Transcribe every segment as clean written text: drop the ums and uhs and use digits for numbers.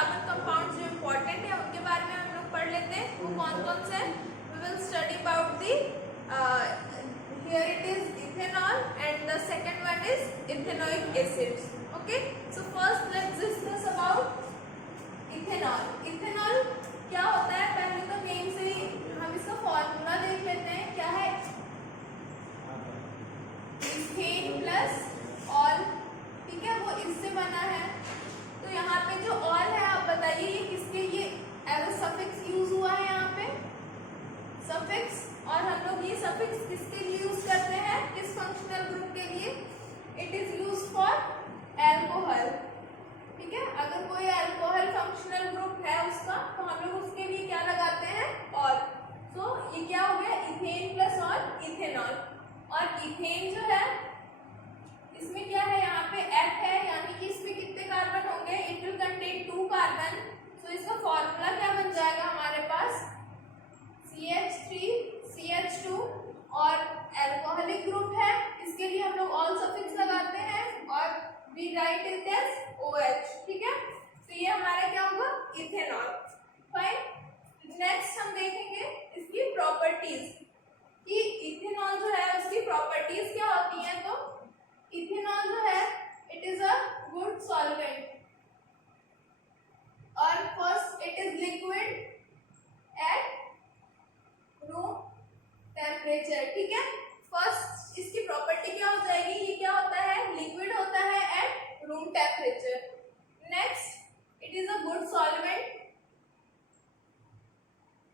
Carbon compound जो important है उनके बारे में हम लोग पढ़ लेते हैं। वो कौन कौन से? We will study about the here it is ethanol and the second one is ethanoic acids. Okay, so first let's discuss about ethanol. ethanol क्या होता है? पहले तो नेम से ही हम इसका फॉर्मूला देख लेते हैं। क्या है? इथेन प्लस ऑल, ठीक है, वो इससे बना है। तो यहाँ पे जो ऑल है आप बताइए ये किसके, ये एज अ सफिक्स यूज हुआ है यहाँ पे, सफिक्स। और हम लोग ये सफिक्स किसके लिए यूज करते हैं? किस फंक्शनल ग्रुप के लिए? It is use for alcohol, ठीक है। अगर कोई एल्कोहल फंक्शनल ग्रुप है उसका तो हम लोग उसके लिए क्या लगाते हैं? और। सो ये क्या हो गया? इथेन प्लस और इथेनॉल। और इथेन जो है इसमें क्या है? यहाँ पे F है, यानी कि इसमें कितने कार्बन होंगे? It will contain 2 carbon. So इसका फॉर्मूला क्या बन जाएगा हमारे पास? CH3 CH2। और एल्कोहलिक ग्रुप है, इसके लिए हम लोग ऑल सफिक्स लगाते हैं और we write it as OH, ठीक है। तो ये हमारा क्या होगा? इथेनॉल। फाइन। नेक्स्ट हम देखेंगे इसकी प्रॉपर्टीज कि इथेनॉल जो है उसकी प्रॉपर्टीज क्या होती हैं। तो इथेनॉल जो है it is a good solvent और first it is liquid at room temperature, ठीक है। फर्स्ट इसकी प्रॉपर्टी क्या हो जाएगी? ये क्या होता है? लिक्विड होता है eight room temperature. Next it is a good solvent.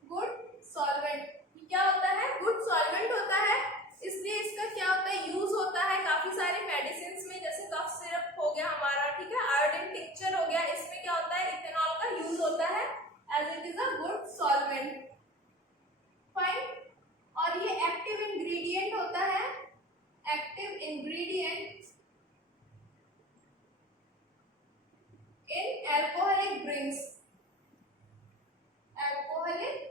Good solvent क्या होता है? गुड सॉल्वेंट होता है, इसलिए इसका क्या होता है? यूज होता है काफी सारे मेडिसिन में, जैसे कफ सिरप हो गया हमारा, ठीक है, आयोडीन टिक्चर हो गया, इसमें क्या होता है? इथेनॉल का यूज होता है as it is a good solvent. Fine. और ये एक्टिव इंग्रेडिएंट होता है, active ingredient in alcoholic drinks, alcoholic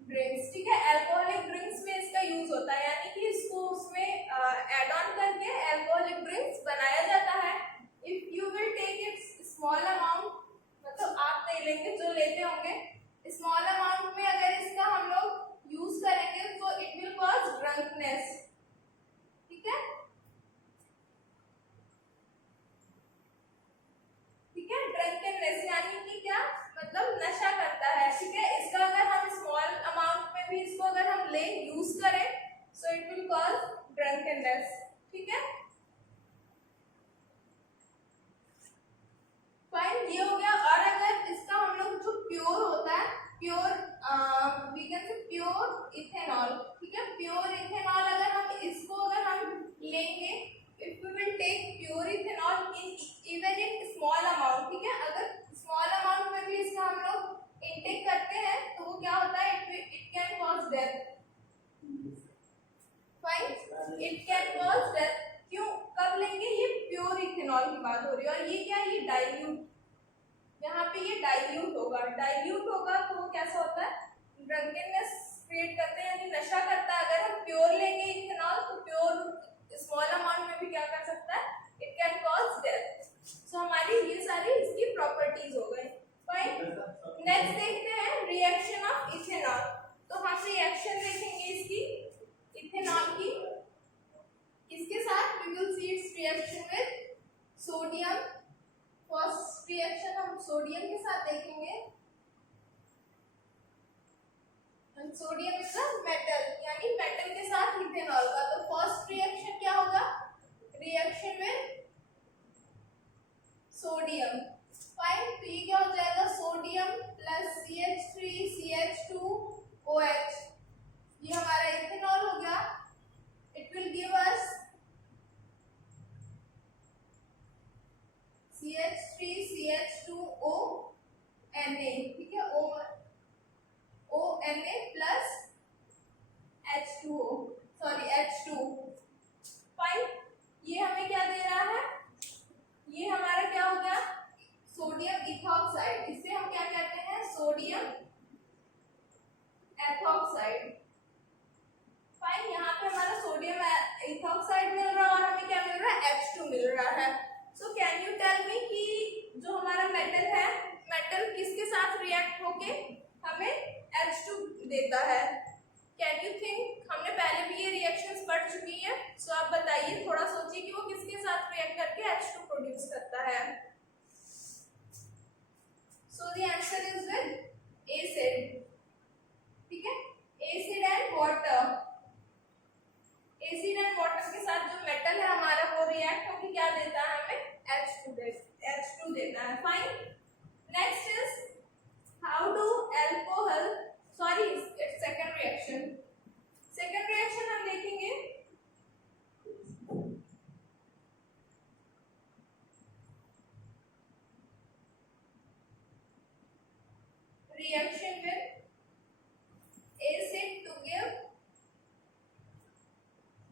drinks, ठीक है। एल्कोहलिक ड्रिंक्स में इसका यूज होता है, यानी कि इसको उसमें ऐड ऑन करके एल्कोहलिक ड्रिंक्स बनाया जाता है। If you will take it small amount, मतलब आप नहीं लेंगे, जो लेते होंगे स्मॉल अमाउंट में अगर इसका हम लोग यूज करेंगे तो इट विल कॉज ड्रंकनेस, ठीक है, ठीक है। ड्रंकनेस यानी कि क्या मतलब? नशा करता है, ठीक है। इसका अगर हम स्मॉल अमाउंट में भी इसको अगर हम ले यूज करें so it will cause drunkenness, ठीक है। फाइन, ये हो गया। और अगर इसका हम लोग जो प्योर होता है, pure we can say pure ethanol, ठीक है, प्योर इथेनॉल अगर हम इसको अगर हम लेंगे, if we will take pure ethanol in even in small amount, ठीक है, अगर स्मॉल अमाउंट में भी इसका हम लोग इनटेक करते हैं तो वो क्या होता है? It can cause death. Fine, it can cause death. क्यों? कब लेंगे? ये प्योर इथेनॉल की बात हो रही है। और ये क्या? ये डाइल्यूट, यहाँ पे ये डाइल्यूट होगा, डाइल्यूट होगा तो वो कैसा होता है? ड्रंकनेस क्रिएट करते हैं, यानी नशा करता है। अगर हम प्योर लेंगे इथेनॉल तो प्योर स्मॉल अमाउंट में भी क्या कर सकता है? It can cause death. So हमारी ये सारी इसकी प्रॉपर्टीज हो गई। फाइन। नेक्स्ट देखते हैं रिएक्शन ऑफ इथेनॉल। तो हम रिएक्शन देखेंगे इसकी इथेनॉल की, किसके साथ? We will see its reaction with sodium. First reaction हम सोडियम के साथ देखेंगे। सोडियम इज अ मेटल, यानी मेटल के साथ इथेनॉल का। तो फर्स्ट रिएक्शन क्या होगा? रिएक्शन में सोडियम। फाइन, तो ये क्या हो जाएगा? Sodium plus CH3 CH2 OH, ये हमारा इथेनॉल हो गया। It will give us CH3 CH2O Na, ठीक है, ONA plus H2O, sorry H2। Fine, ये हमें क्या दे रहा है? ये हमारा क्या हो गया? Sodium ethoxide. इससे हम क्या कहते हैं? Sodium ethoxide. फाइन, यहाँ पे हमारा सोडियम इथॉक्साइड मिल रहा है और हमें क्या मिल रहा है? H2 मिल रहा है। So can you tell me कि जो हमारा मेटल है रिएक्ट होके हमें H2 देता है। कैन यू थिंक, हमने पहले भी ये रिएक्शंस पढ़ चुकी हैं, सो आप बताइए, थोड़ा सोचिए कि वो किसके साथ रिएक्ट करके H2 प्रोड्यूस करता है। So the answer is with acid, ठीक है, acid and water. Acid and water के साथ जो मेटल है हमारा वो रिएक्ट होके क्या देता है हमें, H2 देता है। Fine. Next is how do alcohol, sorry it's second reaction. Second reaction हम देखेंगे। Reaction with acid to give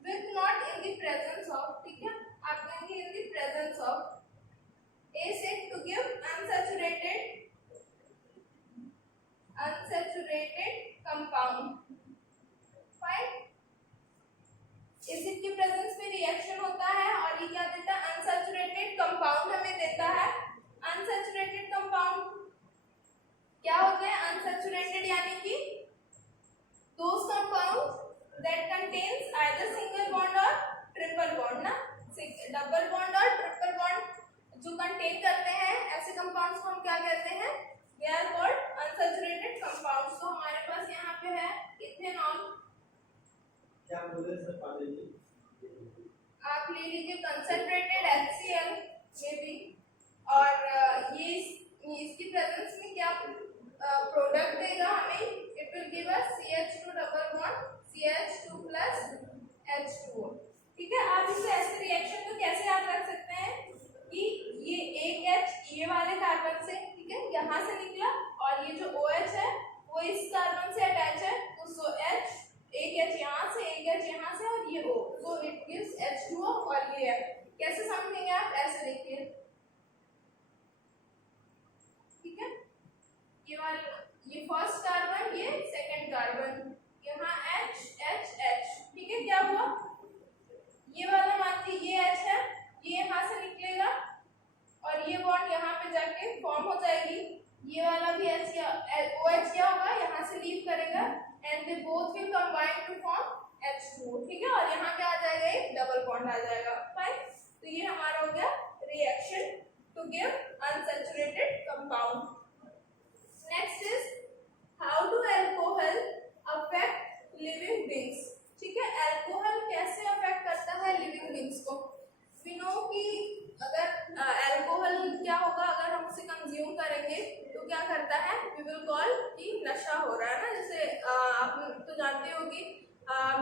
with not in the presence of, ठीक है, आप कहेंगे in the presence of acid to give unsaturated compound। Fine. Acid के presence में reaction होता है और ये क्या देता है, अनसैचुरेटेड कंपाउंड हमें देता है। अनसैचुरेटेड कंपाउंड क्या होते हैं, अनसैचुरेटेड यानी कि those compounds that contains either single bond or triple bond ना, डबल बॉन्ड और ट्रिपल बॉन्ड जो कंटेन करते हैं ऐसे कंपाउंड्स को हम क्या कहते हैं, they are called unsaturated compounds। तो हमारे पास यहाँ पे है इथेनॉल, क्या बोले सर, पानी जी आप ले लीजिए कंसंट्रेटेड HCl में भी, और ये इसकी प्रेजेंस में क्या प्रोडक्ट देगा हमें, it will give us CH2 double bond CH2 plus H2O। ठीक है, आप इसे ऐसे रिएक्शन को कैसे याद रख सकते हैं कि ये एक H ये वाले कार्बन से, ठीक है, यहाँ से निकला और ये जो OH है वो इस कार्बन से अटैच है, तो सो H, एक H यहाँ से, एक H यहाँ से और ये O, तो इट गिव्स H2O। और ये कैसे समझेंगे आप, ऐसे देखिए, ठीक है, ये वाला, ये फर्स्ट कार्बन, ये सेकंड कार्बन, यहाँ H H H, ठीक है, क्या हुआ, ये वाला मानती ये H है, ये यहाँ से निकलेगा और ये बॉन्ड यहाँ पे जाके फॉर्म हो जाएगी, ये वाला भी H या OH क्या होगा, यहाँ से लीव करेगा and they both will combine to form H2O। ठीक है, और यहाँ पे आ जाएगा एक डबल बॉन्ड आ जाएगा। फाइन, तो ये हमारा हो गया reaction to give unsaturated compound. Next is how do alcohol affect living beings. ठीक है, अल्कोहल कैसे अफेक्ट करता है लिविंग बीइंग्स को। वी नो कि अगर अल्कोहल क्या होगा, अगर हम उसे कंज्यूम करेंगे तो क्या करता है, वी विल कॉल कि नशा हो रहा है ना, जैसे आप तो जानते हो कि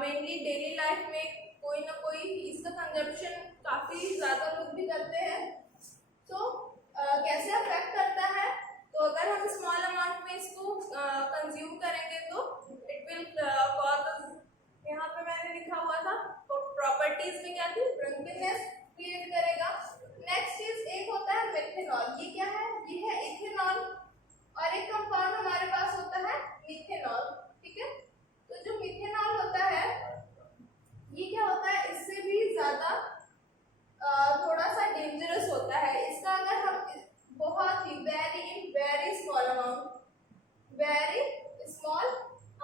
मेनली डेली लाइफ में कोई ना कोई इसका कंजप्शन काफी ज्यादा लोग भी करते हैं। तो कैसे अफेक्ट करता है, तो अगर हम स्मॉल अमाउंट में इसको कंज्यूम करेंगे तो इट विल कॉज, यहाँ पे मैंने लिखा हुआ था, तो प्रॉपर्टीज में क्या थी, ड्रंकनेस क्रिएट करेगा। नेक्स्ट इज एक होता है मेथेनॉल, ये क्या है, ये है इथेनॉल, और एक कंपाउंड हमारे पास होता है मिथेनॉल। ठीक है, तो जो मिथेनॉल होता है ये क्या होता है, इससे भी ज्यादा थोड़ा सा डेंजरस होता है। इसका अगर हम बहुत ही वेरी स्मॉल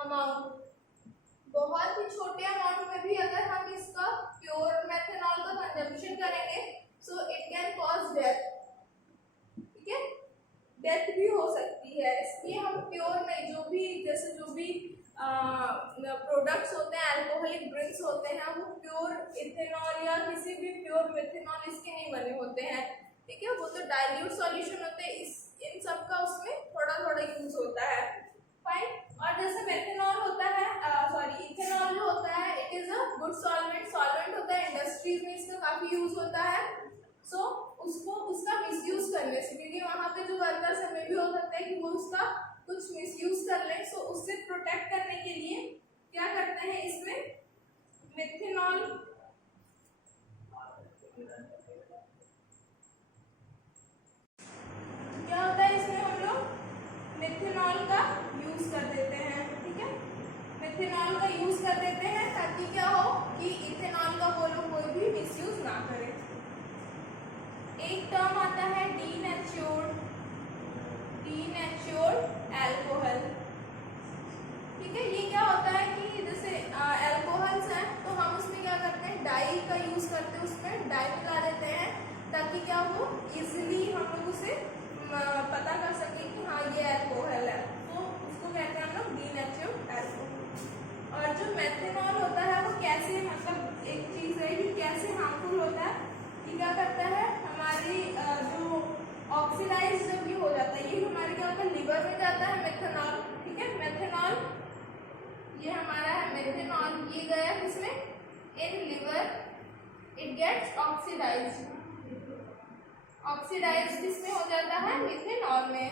अमाउंट, बहुत ही छोटे अमाउंट में भी अगर हम इसका प्योर मेथेनॉल का कंजम्पशन करेंगे so it can cause death. ठीक है, डेथ भी हो सकती है, इसलिए हम प्योर नहीं, जो भी जैसे जो भी प्रोडक्ट्स होते हैं, अल्कोहलिक ड्रिंक्स होते हैं, वो प्योर इथेनॉल या किसी भी प्योर मेथेनॉल इसके नहीं बने होते हैं। ठीक है, वो तो डाइल्यूट सॉल्यूशन होते हैं, इन सब का उसमें थोड़ा थोड़ा यूज होता है। फाइन, और जैसे मेथेनॉल होता है, सॉरी इथेनॉल जो होता है, it is a good solvent होता है, इंडस्ट्रीज में इसका काफी यूज होता है। सो उसको उसका मिसयूज करने से, क्योंकि वहाँ पे जो वर्कर्स हमें भी हो सकता है कि वो उसका कुछ मिसयूज कर ले, सो उससे प्रोटेक्ट करने के लिए क्या करते हैं, इसमें मेथेनॉल क्या होता है, इसमें हम लोग मेथेनॉल का यूज कर देते हैं। ठीक है, मेथेनॉल का यूज कर देते हैं ताकि क्या हो कि इथेनॉल का वो लोग कोई भी मिसयूज ना करें। एक टर्म आता है डीनेच्योर्ड ऑक्सीडाइज किसमें हो जाता है? मिथेनॉल में,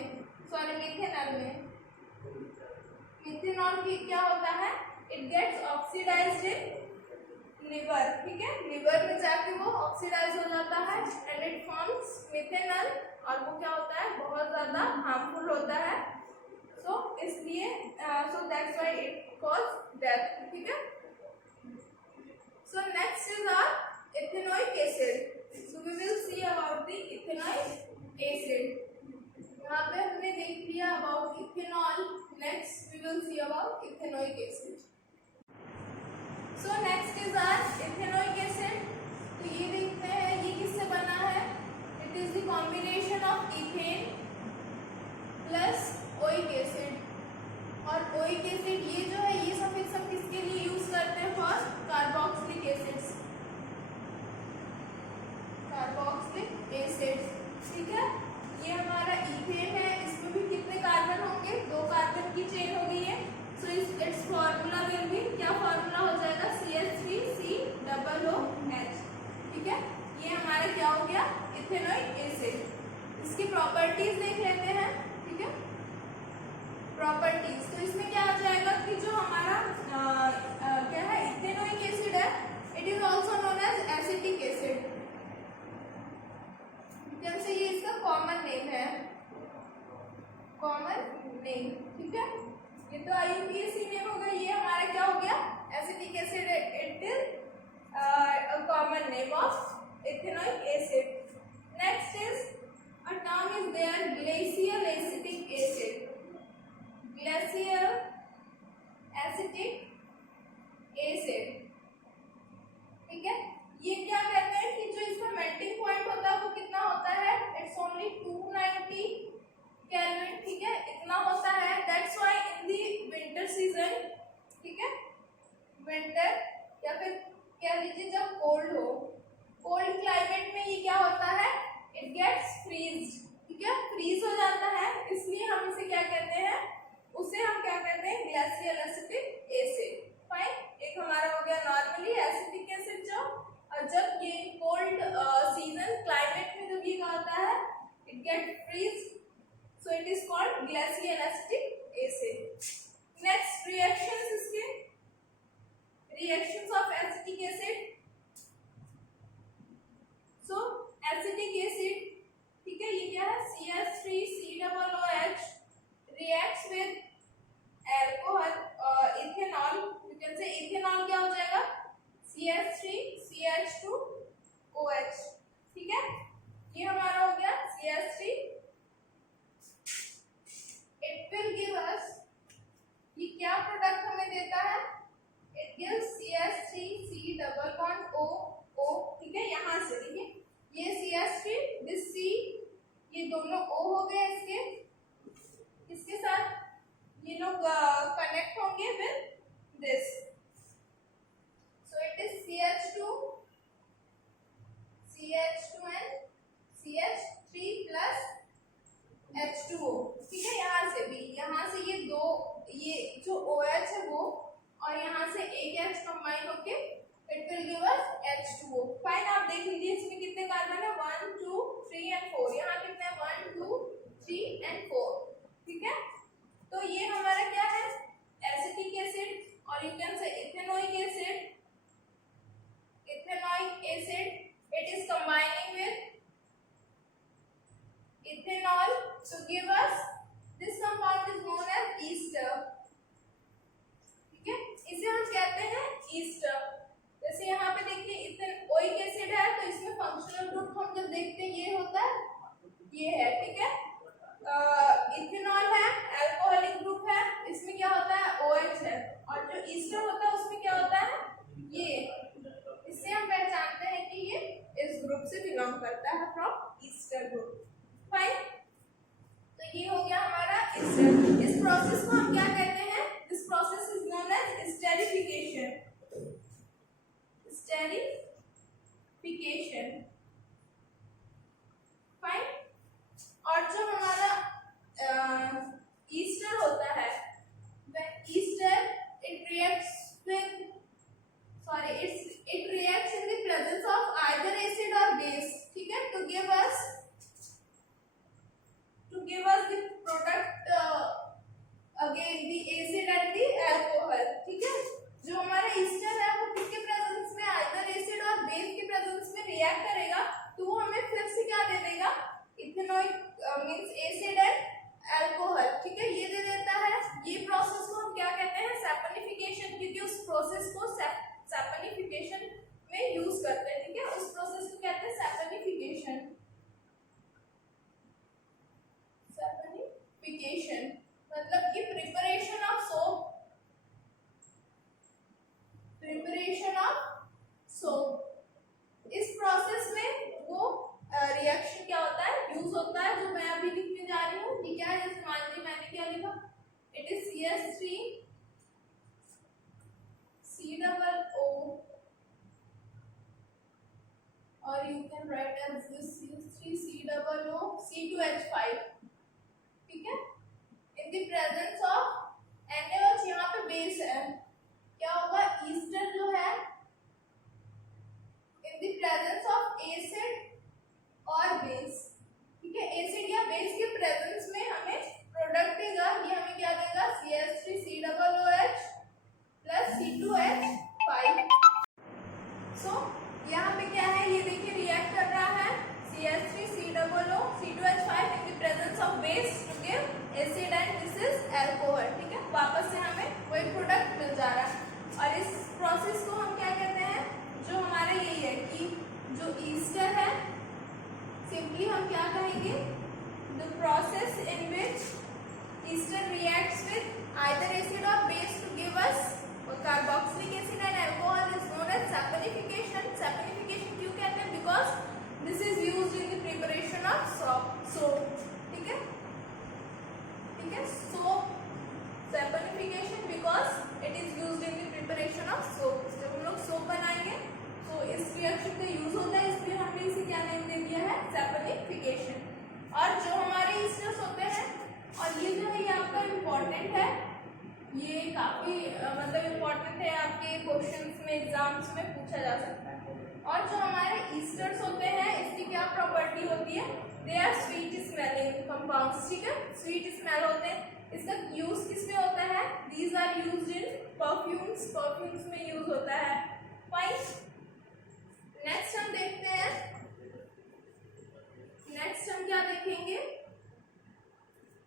सॉरी मिथेनॉल में। मिथेनॉल की क्या होता है? It gets oxidised in liver, ठीक है, लिवर में जाके वो ऑक्सीडाइज हो जाता है एंड इट फॉर्म्स मिथेनॉल, और वो क्या होता है? बहुत ज्यादा हार्मफुल होता है। सो इसलिए so that's why it cause death, ठीक है। So next is our ethanoic acid. So we will see about the ethanoic acid. यहाँ पे हमने देख लिया about ethanol, next we will see about ethanoic acid. So next is our ethanoic acid. तो ये देखते हैं ये किससे बना है? It is the combination of ethane plus oic acid. और ओइक एसिड ये जो है ये सफिक्स हम किसके लिए यूज करते हैं? For carboxylic acids, carboxylic acids, ठीक है। ये हमारा इथेन है, इसमें भी कितने कार्बन होंगे? 2 कार्बन की चेन हो गई है। So it's formula will be, क्या फॉर्मूला हो जाएगा? CH3COOH, ठीक है। ये हमारा क्या हो गया? Ethanoic acid. इसकी प्रॉपर्टीज देख लेते हैं, ठीक है। प्रॉपर्टीज, तो इसमें क्या आ जाएगा कि जो हमारा क्या है इथेनोइक एसिड है, it is also known as acetic acid. जैसे ये इसका कॉमन नेम है, कॉमन नेम, ठीक है। ये तो IUPAC नेम हो गया, ये हमारा क्या हो गया? Acetic acid. It is common name of ethanoic acid. Next is a term is there, glacial acetic acid. Glacial acetic acid, ठीक है। ये क्या कहते हैं कि जो इसका मेल्टिंग पॉइंट होता है वो कितना होता है? इट्स ओनली 290 केल्विन, ठीक है, इतना होता है। That's why in the winter season, ठीक है, विंटर या फिर कह लीजिए जब कोल्ड हो, कोल्ड क्लाइमेट में ये क्या होता है? इट गेट्स फ्रीज, ठीक है, फ्रीज हो जाता है। इसलिए हम इसे क्या कहते हैं? उसे हम क्या कहते हैं? Glacial acetic acid. फाइन, एक हमारा हो गया नॉर्मली एसिटिक एसिड जो, और जब ये कोल्ड सीजन क्लाइमेट में जब ये क्या होता है? It get freeze, so it is called glacial acetic acid. Next reactions, इसके reactions of acetic acid. So acetic acid, ठीक है, ये क्या है? CH3COOH reacts with alcohol, ethanol, you can say ethanol क्या हो जाएगा? CH3CH2OH, ठीक है। ये हमारा हो गया CH3। it will give us, ये क्या प्रोडक्ट हमें देता है? it gives CH3C double bond OO, ठीक है। यहाँ से देखिए ये CH3, दिस C, ये दोनों O हो गए, इसके साथ ये लोग कनेक्ट होंगे with this, so it is CH2 and CH3 plus H2O, ठीक है। यहाँ से भी, यहाँ से ये दो, ये जो OH है वो, और यहाँ से एक H कंबाइन होके it will give us H2O। Fine, आप देख लीजिए इसमें कितने कार्बन है? 1 2 3 एंड 4। यहाँ कितने हैं? 1 2 3 एंड 4, ठीक है। तो ये हमारा क्या है? एसिटिक एसिड, और you can say ethanoic acid. Ethanoic acid, it is combining with ethanol to give us this compound is known as ester, ठीक है। इसे हम कहते हैं ईस्टर। जैसे यहाँ पे देखिए इथेनोइक एसिड है, तो इसमें फंक्शनल ग्रुप हम जब देखते हैं ये होता है, ये है, ठीक है। इथेनॉल है, अल्कोहलिक ग्रुप है, इसमें क्या होता है? OH है, और जो ईस्टर होता है उसमें क्या होता है? ये, इससे हम पहचानते हैं कि ये इस ग्रुप से बिलोंग करता है, फ्रॉम ईस्टर ग्रुप। फाइन, तो ये हो गया हमारा ईस्टर। इस प्रोसेस को हम क्या कहते हैं? This process is known as esterification. Esterification, fine. और जो हमारा ईस्टर होता है, ester it reacts with, sorry, it reacts in the presence of either acid or base, सैपनिफिकेशन, मतलब कि preparation of soap, preparation of soap. इस प्रोसेस में वो रिएक्शन क्या होता है, यूज होता है, जो मैं अभी लिखने जा रही हूँ। ये क्या है, जैसे मान लीजिए मैंने क्या लिखा, इट इज CH3 COO, और you can write as this CH3 COO C2H5, ठीक है। इन द प्रेजेंस ऑफ NaOH, यहाँ पे बेस है, क्या होगा, ईस्टर जो है इन द प्रेजेंस ऑफ एसिड और बेस, ठीक है। एसिड या बेस के प्रेजेंस में हमें प्रोडक्ट देगा, ये हमें क्या देगा, CH3 COOH प्लस C2H5। सो यहाँ पे क्या है, ये देखिए रिएक्ट कर रहा है CH3 COO C2H5 in the presence of base to give acid and this is alcohol, ठीक है। वापस से हमें वही प्रोडक्ट मिल जा रहा है। और इस प्रोसेस को हम क्या कहते हैं, जो हमारे यही है कि जो ईस्टर है, सिंपली हम क्या कहेंगे, the process in which ester reacts with either acid और base to give us carboxylic acid and alcohol is known as saponification. Saponification क्यों कहते हैं, because this is used in the preparation of soap, ठीक है, ठीक है। Soap saponification because it is used in the preparation of soap. जब हम लोग सोप बनाएंगे तो इस रिएक्शन का यूज होता है, इसलिए हमने इसे क्या नेम दे दिया है, सैपनिफिकेशन। और जो हमारे ईस्टर्स होते हैं, और ये जो है ये आपका इम्पोर्टेंट है, ये काफी मतलब इम्पोर्टेंट है, आपके क्वेश्चंस में एग्जाम्स में पूछा जा सकता है। और जो हमारे ईस्टर्स होते हैं, इसकी क्या प्रॉपर्टी होती है, they are sweet smelling compounds, ठीक है, स्वीट स्मेल होते हैं। इसका यूज किसमें होता है, these are used in perfumes, perfumes में यूज होता है। फाइन, नेक्स्ट हम देखते हैं, नेक्स्ट हम क्या देखेंगे,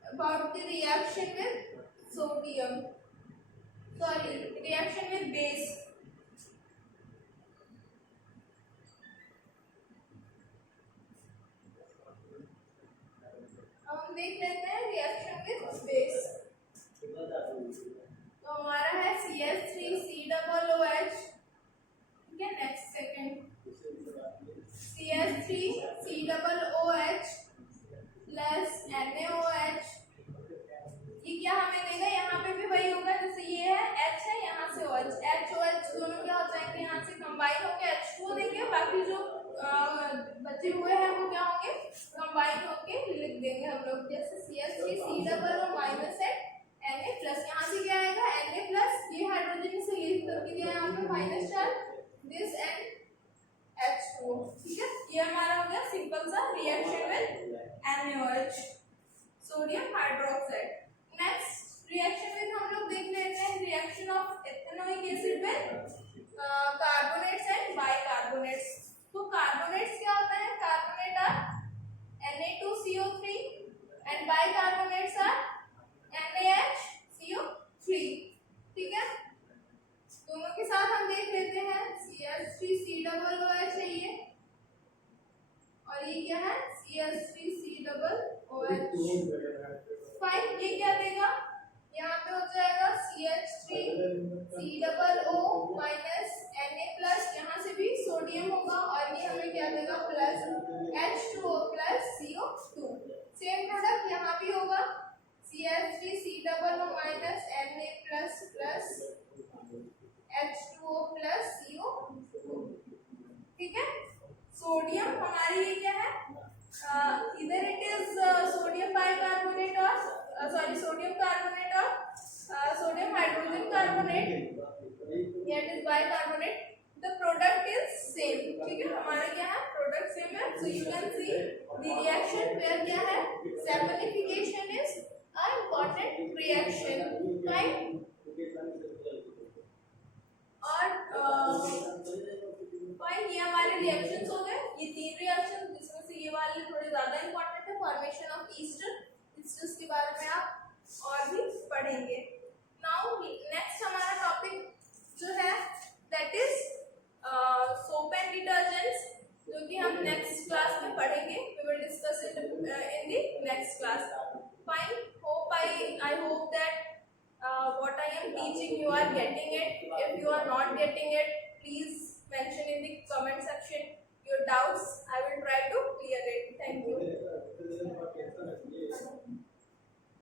about the reaction with sodium, sorry reaction with base. हम देख लेते हैं रिएक्शन विद बेस। तो हमारा है CH3 COOH, ठीक है। Next second CH3 COOH plus NaOH, ये क्या हमें देगा, यहाँ पे भी वही होगा, जैसे ये है H है, यहाँ से OH, HOH दोनों क्या हो जाएंगे, यहाँ से कंबाइन होके H2O देंगे, बाकी जो बचे हुए हैं वो क्या होंगे, कंबाइन होके लिख देंगे हम लोग, जैसे CH3 COO माइनस है Na प्लस, यहाँ से क्या आएगा Na प्लस, ये हाइड्रोजन से लीव करके दिया यहाँ पे minus charge, this and H2O, ठीक है। ये हमारा हो गया सिंपल सा reaction with NaOH, sodium hydroxide. Next reaction with हम लोग देख लेते हैं reaction of ethanoic acid with carbonates and bicarbonates. तो कार्बोनेट्स क्या होता है, carbonate are Na2CO3 and bicarbonates are NaHCO3, ठीक है। दोनों के साथ हम देख लेते हैं, CH3 COOH है ये, और ये क्या है CH3 COOH। फाइन, ये क्या देगा, यहाँ पे हो जाएगा CH3 COO minus Na plus, यहाँ से भी सोडियम होगा, और ये हमें क्या देगा, plus H2O plus CO2। Same product यहाँ भी होगा, CH3 COO minus Na plus plus H2O plus CO2, ठीक है। सोडियम हमारी ये क्या है, इधर इट इज सोडियम बाइकार्बोनेट और सॉरी सोडियम कार्बोनेट और sodium hydrogen carbonate, it is bicarbonate, the product is same, ठीक है। हमारा क्या है, प्रोडक्ट सेम है। So you can see the reaction where क्या है, saponification is a important reaction, right. और फाइन, ये हमारे रिएक्शंस हो गए, ये तीन रिएक्शन, जिसमें से ये वाले थोड़े ज्यादा इंपॉर्टेंट है, फॉर्मेशन ऑफ ईस्टर, ईस्टर्स के बारे में आप और भी पढ़ेंगे। नाउ नेक्स्ट हमारा टॉपिक जो है that is soap and detergents, जो कि हम नेक्स्ट क्लास में पढ़ेंगे, we will discuss it in the next class. Fine, hope teaching you are getting it. If you are not getting it, please mention in the comment section your doubts. I will try to clear it. Thank you.